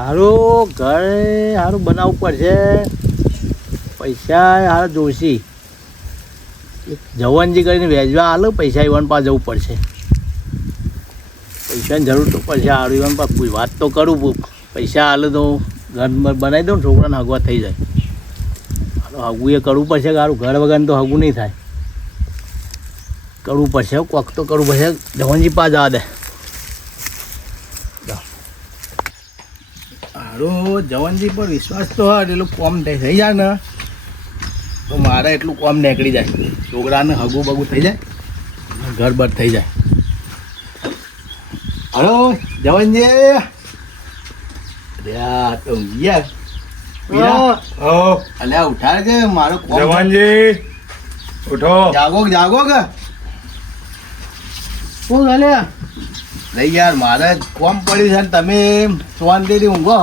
સારું ઘર સારું બનાવવું પડશે. પૈસા સારા જોશી. જવાનજી કરીને વેચવા હાલો પૈસા ઈવન પાસે જવું પડશે. પૈસાની જરૂર તો પડશે. સારું ઈવન પાસે કોઈ વાત તો કરું. પૈસા હાલે તો ઘર બનાવી દઉં ને છોકરાને હગવા થઈ જાય. હગવું એ કરવું પડશે. સારું ઘર વગર તો હગવું નહીં થાય. કરવું પડશે. કોક તો કરવું પડશે. જવાનજી પાસે જવા દે. સારું જવાનજી પર વિશ્વાસ તો હોય એટલું કોમ થઈ જાય ને તો મારે એટલું કોમ નીકળી જાય. છોકરાને હગું બગું થઈ જાય, ઘર બર થઈ જાય. હલો જવાનજી. અરે તો અલ્યા ઉઠાડ કે મારો જવાનજી ઉઠો. જાગો કે શું ચાલ્યા? નહીં યાર મારે કોમ પડ્યું છે ને તમે શાંતિથી ઊંઘો.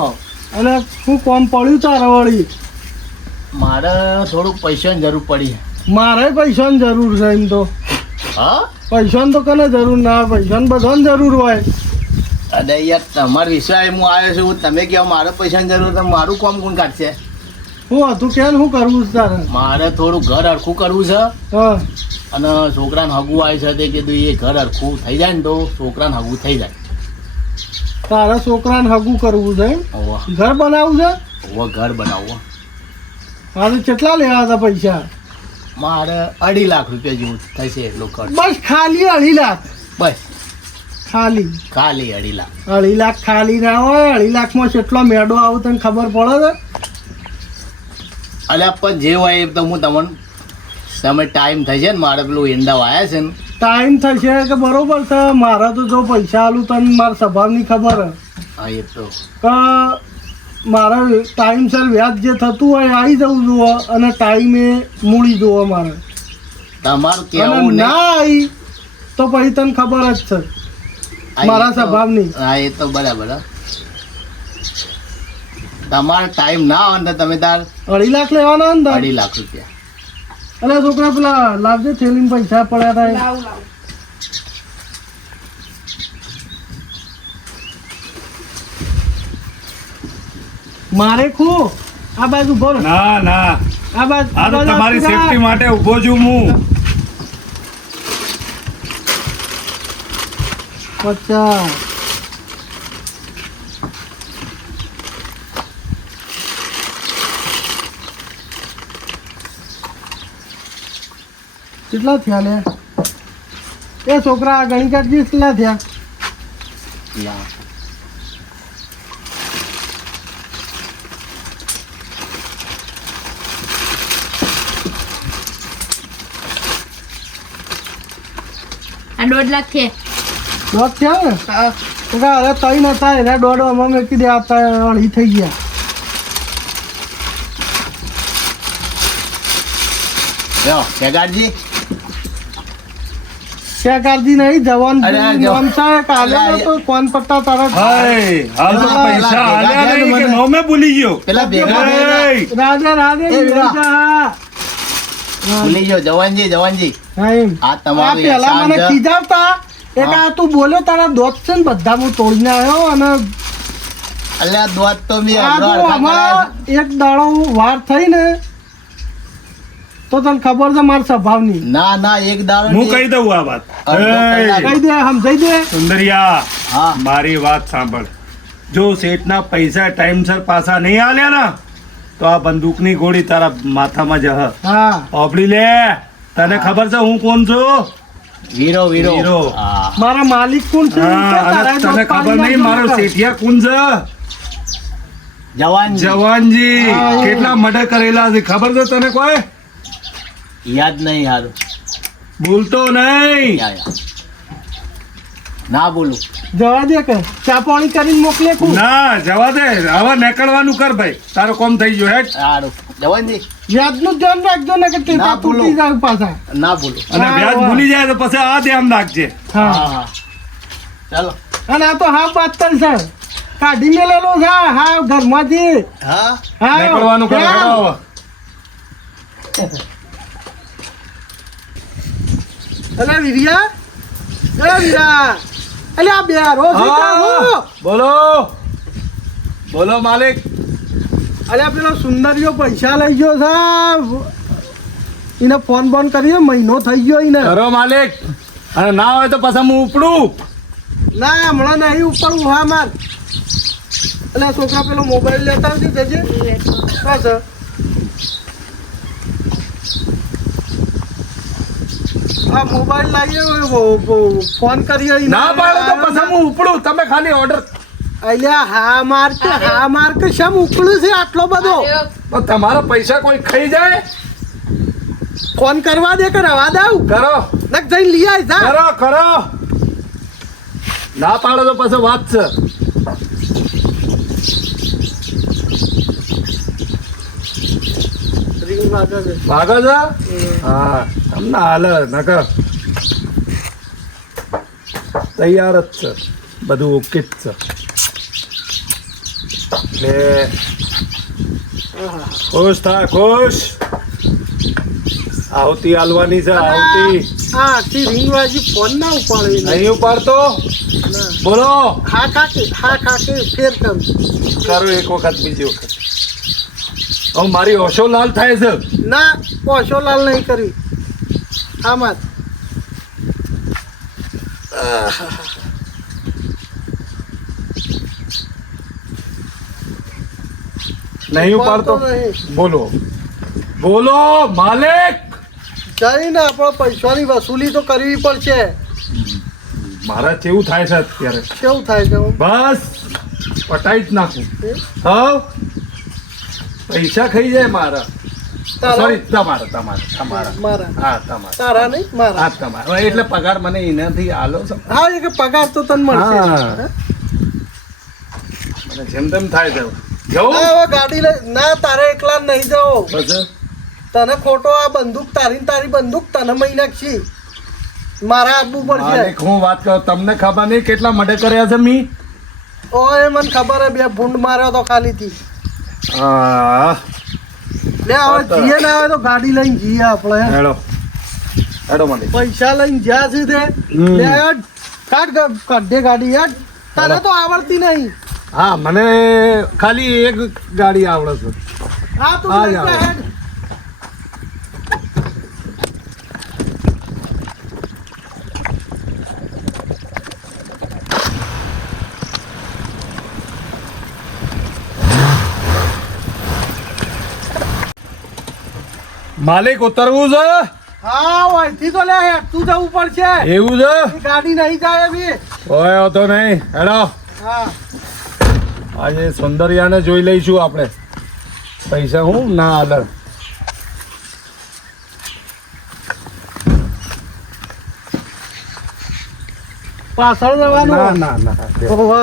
અને શું કોમ પડ્યું તારે વળી? મારે થોડુંક પૈસાની જરૂર પડી. મારે પૈસાની જરૂર છે. એમ તો હા પૈસાની તો કને જરૂર ના હોય, પૈસાની બધાને જરૂર હોય. અરે યાર તમારા વિશ્વાસ હું આવ્યો છું. તમે કહો મારે પૈસાની જરૂર તો મારું કોમ કોણ કાઢશે? શું હતું કે શું કરવું છે તારે? મારે થોડું ઘર હરખું કરવું છે હા અને છોકરાને હગું આવી છે તે કીધું એ ઘર હરખું થઈ જાય ને તો છોકરાને હગું થઈ જાય. તારા છોકરાને હગું કરવું છે એમ? હોવે ઘર બનાવવું છે? હોવે ઘર બનાવવું. મારે કેટલા લેવા હતા પૈસા? મારે 2.5 લાખ રૂપિયા જેવું થશે એટલો ખર્ચ. બસ ખાલી 2.5 લાખ? બસ ખાલી ખાલી 2.5 લાખ. 2.5 લાખ ખાલી ના હોય. 2.5 લાખમાં કેટલો મેડો આવું તને ખબર પડે છે? અલ્યા પણ જે હોય એ તો હું તમને તમે ટાઈમ થશે ને મારે પેલું ઈંડા વાયા છે ને ટાઈમ થશે કે બરોબર છે. મારે તો જો પૈસા આલું તને મારા સ્વભાવની ખબર હે હા એ તો કે મારે ટાઈમસર વ્યાજ જે થતું હોય આવી જવું જુઓ અને ટાઈમે મૂડી જુઓ મારે. તમારું અને કેવું ના આવી તો પછી તને ખબર જ છે મારા સ્વભાવની. હા એ તો બરાબર. તમારો ટાઈમ ના હોય ને તમે તાર 2.5 લાખ લેવાના ને 2.5 લાખ રૂપિયા. અરે છોકરા પેલા લાવજે થેલીમાં પૈસા પડ્યા હતા. મારે ખું આ બાજુ ઉભો રહો. ના ના આ બાજુ આ તો તમારી સેફટી માટે ઊભો છું હું. 50 કેટલા થયા લે એ છોકરા ગણી કાઢજી કેટલા થયા? લા. આ 1.5 લાખ છે. 1.5 થયા ને? તો કે અરે 3 હતા એના 1.5 અમે મેકી દે. આ 2.5 થઈ ગયા. લ્યો જગાડજી. શેકારજી નહીં જવાન અરે, નામ છે કાલે તો કોણ પટ્ટા તારા હાય હાલ તો પૈસા આલ્યા નહીં કે નોમે ભૂલી ગયો. પેલા ભેગા હાય. રાધે રાધે એ વીરા. હા ભૂલી ગયો જવાનજી. એમ. આ આ તમારું પેલા એહસાન મને છે. ખીજાવતા એક આ તું બોલ્યો તારા દોત છે ને બધા હું તોડીને આવ્યો અને અલ્યા દોત તો મેં આ હમણાં જો હરખા કરાયા આમાં એક દાડો વાર થઈ ને તો તને ખબર છે મારા સ્વભાવની. છે. ના એક દાડો હું નહીં. કહી દઉં આ વાત. અડધો એય, કલાક. કહી દે સમજાઈ દે. સુંદરિયા હા મારી વાત સાંભળ. જો શેઠના પૈસા ટાઈમસર પાછા નહીં આલ્યા ને તો આ બંદૂકની ગોળી તારા માથામાં જહ. હા ઓપડી લે. તને ખબર છે હું કોણ છું? વીરો વીરો. હા મારા માલિક કોણ છે? હા, અને તારા તને દોત ખબર પાડી નહીં મારો નાખ્યો. શેઠિયા કોણ છે? જવાનજી. જવાનજી. હા, એ. કેટલા મર્ડર કરેલા છે ખબર છે તને? કોઈ યાદ નહીં હારું. બોલતો નહીં. યા. ના બોલું. જવા દે કે ચા પાણી કરીને મોકલે કું. ના જવા દે. હવે નીકળવાનું કર ભાઈ. તારો કોમ થઈ ગયો હેઠ. હારું જવાનજી વ્યાજનું ધ્યાન રાખજો ને કે ટેટા ના બોલો. તૂટી જાય પાછા. ના બોલું. અને હા, વ્યાજ વાહ. ભૂલી જાય તો પછી આ ધ્યાન રાખજે. હા હા ચાલો. અને આ તો હા બાત છે કાઢી મેલેલો છે હા ઘરમાંથી. હા હા નીકળવાનું કર. હા. હેડો. અલે વીરિયા અલે વીરા અલે આ બેરો હા, બોલો બોલો માલિક. અલ્યા પેલો સુંદરીયો પૈસા લઈ ગયો છે એને ફોન બોન કરીએ મહિનો થઈ ગયો એને કરો માલિક. અને ના હોય તો પછી હું ઉપડું. ના હમણાં નહીં ઉપડવું હા માર એટલે છોકરા પેલો મોબાઈલ લેતા આવજે જજે હા સર હા મોબાઈલ લાવીએ ફોન કરીએ ઈને. ના પાડો તો પછી હું ઉપડું. તમે ખાલી ઓર્ડર. અલ્યા હા માર કે શેમ ઉકળ્યું છે આટલો બધો તો તમારા પૈસા કોઈ ખાઈ જાય. ફોન કરવા દે કે રવા દઉં કરો નક જઈને લઈ આય જા કરો કરો. ના પાડો તો પછી વાત છે. રિંગ વાગે છે ભાગો છો. હા તમને હાલ નકર તૈયાર જ છે બધું ઓકે જ છે. એટલે ખુશ થા ખુશ. આવતી હાલવાની છે આવતી. હા આખી રિંગ વાજી ફોન ના ઉપાડે નહીં ઉપાડતો. ના બોલો હા ખાકે ફેર કરું કરો એક વખત બીજી વખત. હવે મારી ઓશો લાલ થાય છે. ના પોશો લાલ નહીં કરી આમાં નહીં ઉપાડતો. નહીં બોલો બોલો માલિક. જઈને આપણે પૈસાની વસૂલી તો કરવી પડશે મારા કેવું થાય છે અત્યારે. કેવું થાય છે બસ પટાઈ જ નાખું. એ? હા પૈસા ખાઈ જાય મારા. તારા સોરી તમારા. મારા હા તમારા. તારા નહીં મારા હા તમારા. એટલે પગાર મને એનાથી આલો છે. હા એ કે પગાર તો તને મળશે હા. હે? મને જેમ તેમ થાય છે. જવું ના હવે ગાડી લઈ ના તારે એકલા નહીં જવો પછી તને ખોટો આ બંદૂક તારી બંદૂક તને મહી નાખશી મારા આપવું પડશે માલિક હું વાત કરું તમને ખબર નહીં કેટલા મર્ડર કર્યા છે મી. ઓય મને ખબર હે બે ભૂંડ માર્યો તો ખાલીથી હા લે હવે જીએ ના આવે તો ગાડી લઈને જઈએ આપણે હેડો હેડો માલિક. પૈસા લઈને જ્યાં સુધી લે યાર કાઢ દે ગાડી યાર તને તો આવડતી નહીં હા મને ખાલી એક ગાડી આવડે છે. હા તું હા, લઈ જાઓ. જા હેડ. માલિક ઉતરવું છે. હા ઓયથી તો લે હેઠતું જવું પડશે એવું છે. એ ગાડી નહીં જાય બી હોય તો નહીં હેડો. હા આજે સૌંદર્યાને જોઈ લઈશું આપણે. પૈસા હું ના હાલે. પાછળ ના જવાનું ના ના. ઓહો.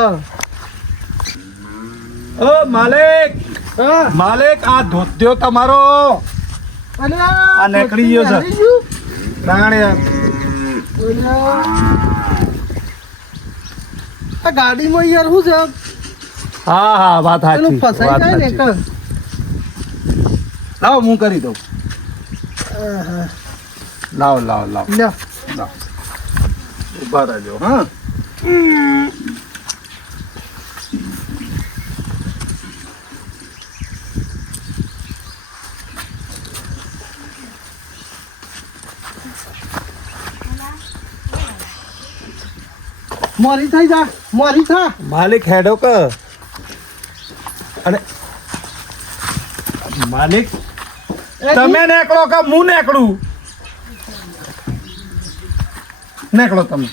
ઓ માલિક હા માલિક આ ધોત્યો તમારો. અને આ નીકળી ગયો છે. નીકળી ગયું? રાણ્યા ઓલા. આ ગાડીમાં યાર શું છે હા હા વાત પેલું સાચી. ફસાઈ જાય ને વાત સાચી. લાવો હું કરી દઉં. આહા. લાવો લાવો લાવો લ્યો. લાવો. ઉભા રહેજો હા. મોરી થઈ જા મોરી થા માલિક હેડો કે અને માલિક તમે નેકળો કે હું નેકળું. નેકળો તમે.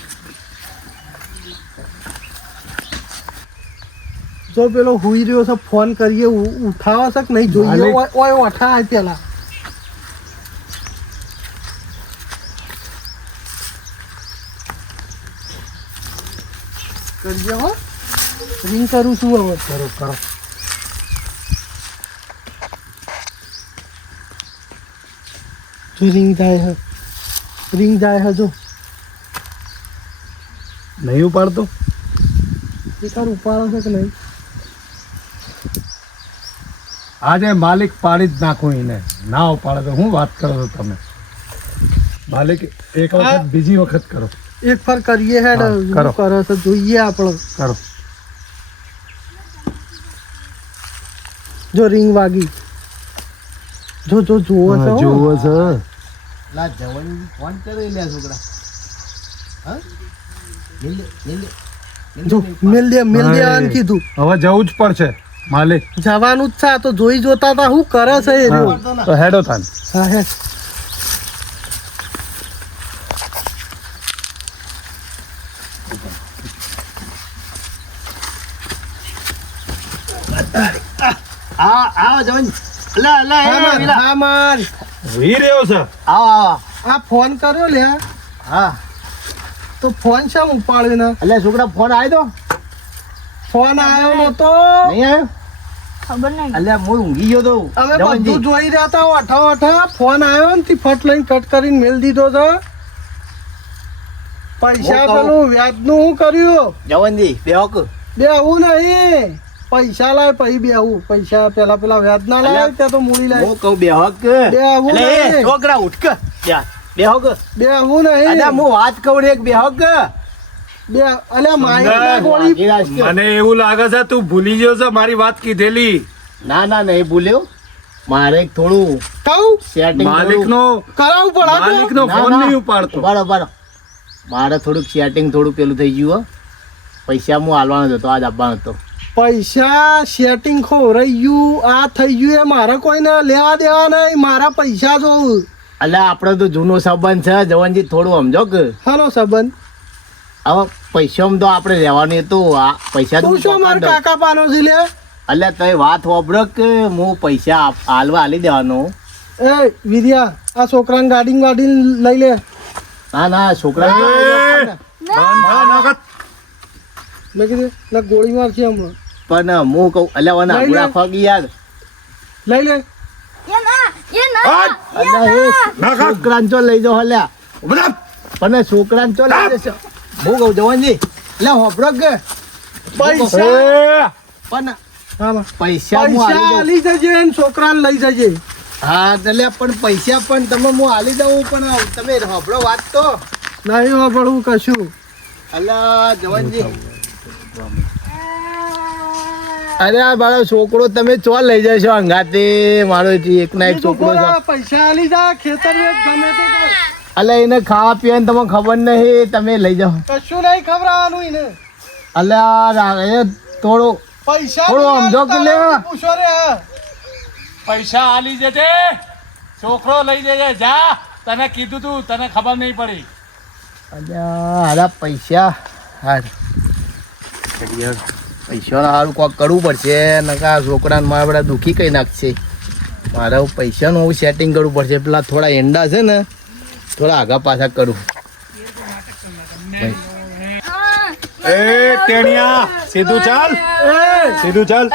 જો પેલો હુઈ રહ્યો છે ફોન કરીએ ઉઠાવો છે કે નહીં જોઈએ માલિક. ઓય ઓઠા આય પેલા કરજો હો રિંગ કરું છું હવે કરો કરો. જો રિંગ જાય હે જો નહીં ઉપાડતો. એકાર ઉપાડો છે કે નહીં આજે માલિક પાડી જ નાખું એને. ના ઉપાડે તો હું વાત કરો છો તમે. માલિક એક વખત બીજી વખત કરો. એક ફર કરીએ હેડ હા, કરો. કરે છે જોઈએ આપણે કરો જો રિંગ વાગી. જો જો જોવો છો જુઓ છે લા જવન ફોન કરી લે છોકરા હા જો મેલ દે આન કીધું. હવે જવું જ પડશે માલિક. જવાનું જ છે આ તો જોઈ જોતા હતા શું કરે છે એ રહ્યો. તો હેડો થાન. હા હે આવો જવન લા લા હા માર, હા માર. વી રહ્યો છે. આવો આ ફોન કર્યો લે હા તો ફોન શેમ ઉપાડ્યો ને? એટલે છોકરા ફોન આવ્યો ફોન આવ્યો નતો. નહીં આવ્યો ખબર નહીં. એટલે હું ઊંઘી ગયો તો અમે જવનજી. બધું જોઈ રહ્યા હતા ઓઠા ફોન આવ્યો ને તે ફટ લઈને કટ કરીને મેલ દીધો છે. પૈસા હું કહું. પેલું વ્યાજનું શું કર્યું? જવનજી બેહોક બેહવું નહીં, પૈસા લાય પછી બેહવું. પૈસા પેલા વ્યાજ ના લાય ત્યાં તો મૂડી લાય. હું કહું બેહોક બેહવું એટલે એ નહીં. છોકરા ઉઠ કે બેહોક બેહવું અલ્યા નહીં. હું વાત કહું એક બેહોક અલ્યા માહિતી ગોળી. મને એવું લાગે છે તું ભૂલી ગયો છે મારી વાત કીધેલી. ના ના નહીં ભૂલ્યો મારે એક થોડું કહું સેટિંગ માલિકનો કરાવવું પડે આ તો. માલિકનો ના, ફોન ના. નહીં ઉપાડતો. બરાબર મારે થોડુંક સેટિંગ થોડું પેલું થઈ ગયું હો. પૈસા હું હાલવાનો જ હતો આજ આપવાનો હતો પૈસા સેટિંગ ખોરાઈ ગયું આ થઈ ગયું એ મારે કોઈને લેવા દેવા નહીં. મારા પૈસા જોવું. અલ્યા આપણે તો જૂનો સંબંધ છે જવાનજી થોડું સમજો કે હાનો સંબંધ? હવે પૈસામાં તો આપણે રહેવાનું હતું આ પૈસા તો તું હું શું મારા પકડી દઉં. કાકા પાનો છે લે? અલ્યા તઈ વાત વાપરો કે હું પૈસા હાલી દેવાનો એ વિદ્યા આ છોકરાને ગાડી લઈ લે. ના ના છોકરા મેં કીધું ના ગોળી મારશે હમણાં. પણ હું કહું અલ્યા વના લઈ લે. રાખવા ગઈ યાર લઈ લે. એ ના અલ્યા એ છોકરાને ચો લઈ જાઓ અલ્યા પણ છોકરાને ચો લઈ જશો હું કહું જવાનજી એટલે હોપડો કે પૈસા પણ હા માં. પૈસા હું પૈસા હાલી દઉં આલી જજે ને છોકરાને લઈ જજે. હા એટલે પણ પૈસા પણ તમે હું હાલી દઉં પણ તમે હોપડો વાત તો નહીં વાપરવું કશું. અલ્યા જવાનજી અરે આ મારો છોકરો તમે ચો લઈ જશો અંગાતે મારો એક ના એક તું છોકરો છે બોલા, પૈસા આલી જા ખેતર વેચ ગમે તે કર. અલ્યા એને ખાવા પીવાની તમને ખબર નહીં તમે લઈ જાઓ કશું નહીં ખવડાવવાનું એને. અલ્યા એ થોડો પૈસા થોડું નહીં સમજો કે લે. પૂછો રે હા. પૈસા આલી જજે છોકરો લઈ જજે જા. તને કીધું તું તને ખબર નહીં પડી. અલ્યા હારા પૈસા હાર પૈસા સારું કોક કરવું પડશે નકા છોકરાને મારા બધા દુઃખી કઈ નાખશે. મારે પૈસાનું હું સેટિંગ કરવું પડશે પેલા થોડા એંડા છે ને થોડા આગા પાછા કરું. એ ટેણિયા સીધું ચાલ સીધું ચાલ.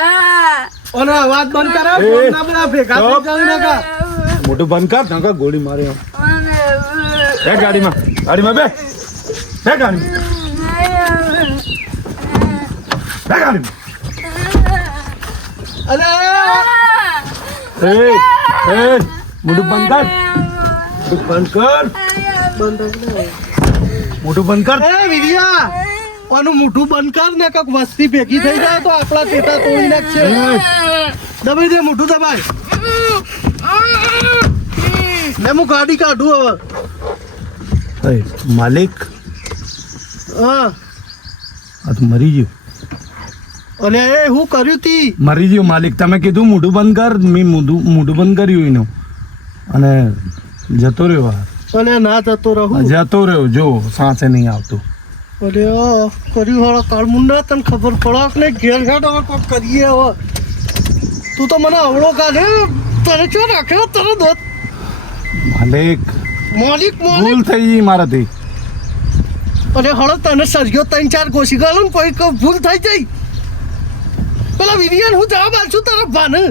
અને અવાજ બંધ કર. એ, ફોન ના બધા ભેગા થઈ stop. જાવ નકા. મોઢું બંધ કર નકર ગોળી મારે એમ. બે ગાડીમાં ગાડીમાં બે ગાડીમાં બે ગાડીમાં. અલે એ મોઢું બંધ કર મોઢું બંધ કર મોઢું બંધ કર. એ વિરિયા ઓનું મોઢું બંધ કર ને કાક વસ્તી ભેગી થઈ જાય તો આપણા ટેટા તોડી નાખશે. દબાઈ દે મોઢું દબાઈ. લે હું ગાડી કાઢું હવે. માલિક હા આ તો મરી ગયું અલે એ હું કર્યું તી. મરી ગયું માલિક. તમે કીધું મોઢું બંધ કર મેં મોઢું બંધ કર્યું એનું અને જતો રહ્યો અલે ના જતો રહું. જતો રહ્યો જો સાંસે નહીં આવતું. અરે કર્યું હવે કાળમુંડા તને ખબર પડે ને ઘેર ઘાટ હવે કોક કરીએ હવે. તું તો મને અવળો કાઢે તને શું રાખ્યો તને દોત માલિક માલિક ભૂલ માલિક. થઈ ગઈ મારાથી. અને હળો તને સર્જ્યો 3-4 કોશી ગાલો ને કોઈ ભૂલ થઈ જાય. પેલા વિરિયન હું જવાબ આલશું તારા ભાને.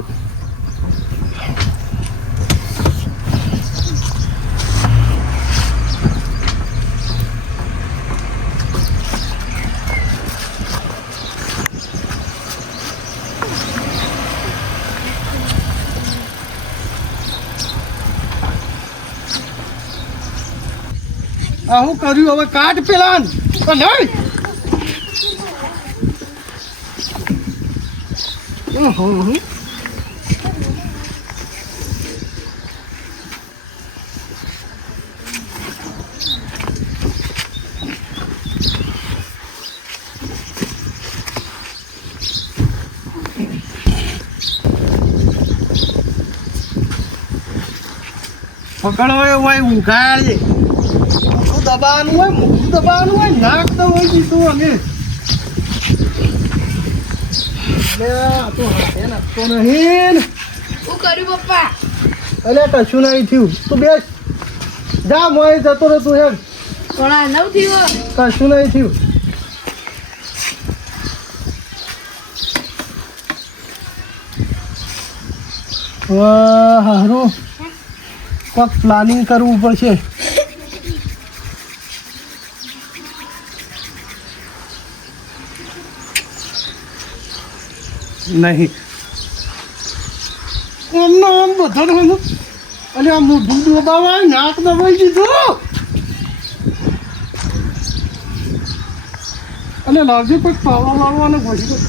આવું કર્યું હવે કાઢ પેલા નહીં. પકડો એ હોય ઊંઘાડે મોટું દબાવવાનું હોય મોટું દબાવવાનું હોય નાક દબાવી દીધું અને આ તો હાથે નાખતો નહીં શું કર્યું પપ્પા? અલે કશું નહીં થયું તું બેસ જા મોય જતો રહે તું હેડ પણ આ નવ થયો. કશું નહીં થયું હારું કોક પ્લાનિંગ કરવું પડશે નહીં આમને આમ બધાને અરે આ મોઢું દબાવાય નાક દબાઈ દીધું અને લાવજો કોઈ પાવડો લાવવાનો પછી